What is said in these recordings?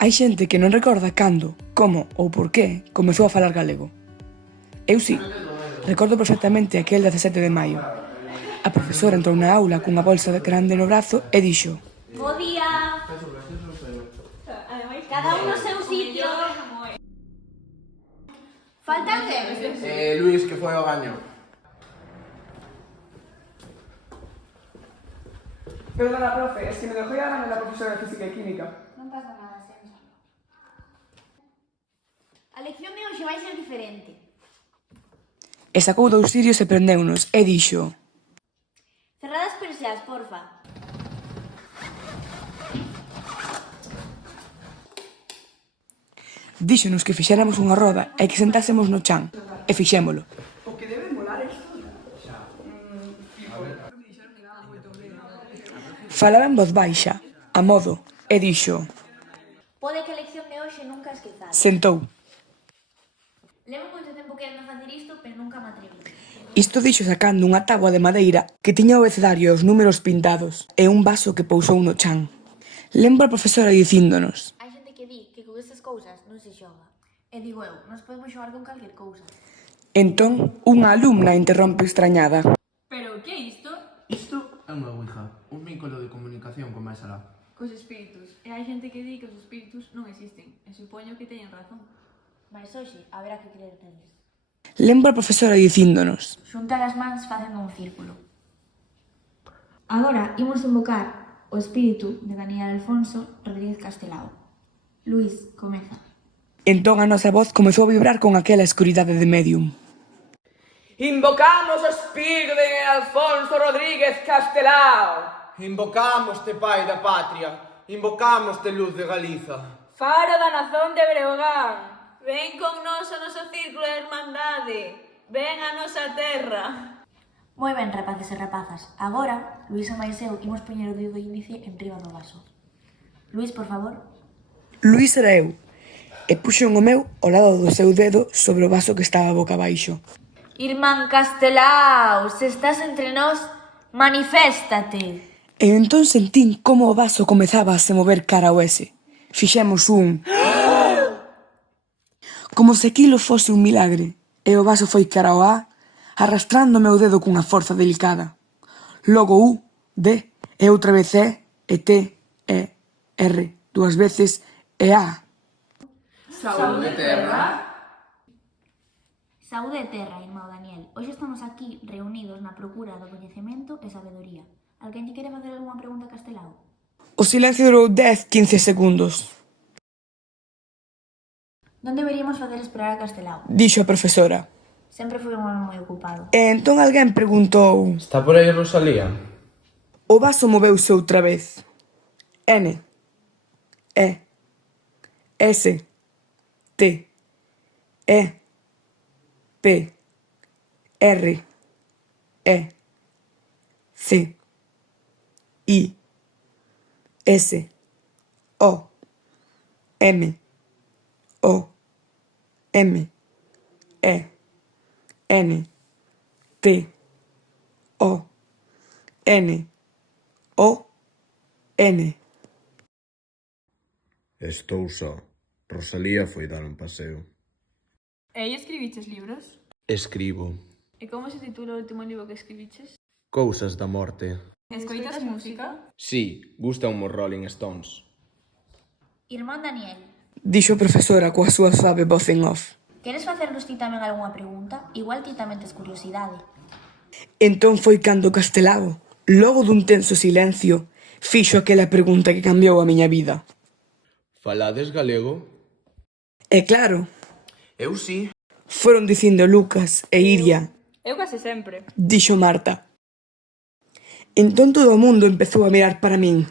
Hai xente que non recorda cando, como ou por qué comezou a falar galego. Eu sí, recordo perfectamente aquel 17 de maio. A profesora entrou na aula cunha bolsa grande no brazo e dixo: Bo día! Cada un no seu sitio. Faltan 10. Luis, que foi ao gaño. Perdona, profe, es que me dejó ya la profesora de Física y Química. Non pasa nada, Sensa. A lección de hoxe vai ser diferente. E sacou 2 cirios e prendeunos e dixo: Cerrad as persias, porfa. díxonos que fixéramos unha roda e que sentásemos no chan, e fixémolo. O que debe molar isto. Falaba en voz baixa, a modo, e dixo: Pode que a lección de hoxe nunca esquezade. sentou. Levo moito tempo querendo facer isto, pero nunca me atrevi. Isto dixo sacando unha táboa de madeira que tiña o abecedario e os números pintados e un vaso que pousou no chan. Lembro a profesora dicíndonos: Hai xente que di que con estas cousas non se xoga. E digo eu, nos podemos xogar con calquer cousa. entón, unha alumna interrompe extrañada: Pero que é isto? Isto é unha ouija, un vínculo de comunicación con máis alá. Cos espíritus. E hai xente que di que os espíritus non existen. E supoño que teñen razón. Mais hoxe haberá que creer neles. Lembro a profesora dicíndonos: Xuntar as mans facendo un círculo. Agora imos invocar o espírito de Daniel Alfonso Rodríguez Castelao. Luís, comeza. entón a nosa voz comezou a vibrar con aquela escuridade de medium. Invocamos o espírito de Alfonso Rodríguez Castelao. Invocámoste, pai da patria. Invocámoste, luz de Galiza. Faro da nazón de Breogán. Ven con nos ao noso círculo de hermandade. Ven a nosa terra. Moi ben, rapaces e rapazas. Agora, Luís e máis eu imos poñer o dedo índice en riba do vaso. Luís, por favor. Luís era eu, e puxen o meu ao lado do seu dedo sobre o vaso que estaba boca abaixo. Irmán Castelao, se estás entre nós, maniféstate. E entón sentín como o vaso comezaba a se mover cara ao S. Fixemos un... como se aquilo fose un milagre, e o vaso foi cara ao A, arrastrando o meu dedo cunha forza delicada. Logo U, D, e outra vez E, e T, E, R, 2 veces, e A. Saúde, terra. Saúde e terra, irmão Daniel. Hoxe estamos aquí reunidos na procura do coñecemento e sabedoría. Alguén lle quere facer algunha pregunta a Castelao? O silencio durou 10-15 segundos. Non deberíamos facer esperar a Castelao. Dixo a profesora. Sempre foi un home moi ocupado. E entón alguén preguntou: Está por aí Rosalía? o vaso moveuse outra vez. N, E, S, T, E, P, R, E, C, I, S, O, M, O, M, E, N, T, O, N, O, N. Estou só. Rosalía foi dar un paseo. E aí escribiches libros? Escribo. E como se titula o último libro que escribiches? Cousas da morte. Escoitas música? Sí, gustan os Rolling Stones. Irmán Daniel, Dixo a profesora coa súa suave voz en off. queres facernos ti tamén algunha pregunta? Igual ti tamén tes curiosidade. Entón foi cando Castelao, logo dun tenso silencio, fixo aquela pregunta que cambiou a miña vida. Falades galego? E claro, Eu sí. foron dicindo Lucas e Iria, Eu case sempre. dixo Marta. Entón todo o mundo empezou a mirar para min,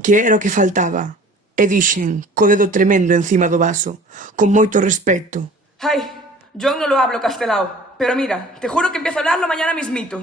que era o que faltaba, e dixen, co dedo tremendo encima do vaso, con moito respeto: Ay, yo no lo hablo Castelao. Pero mira, te juro que empiezo a hablarlo mañana mismito.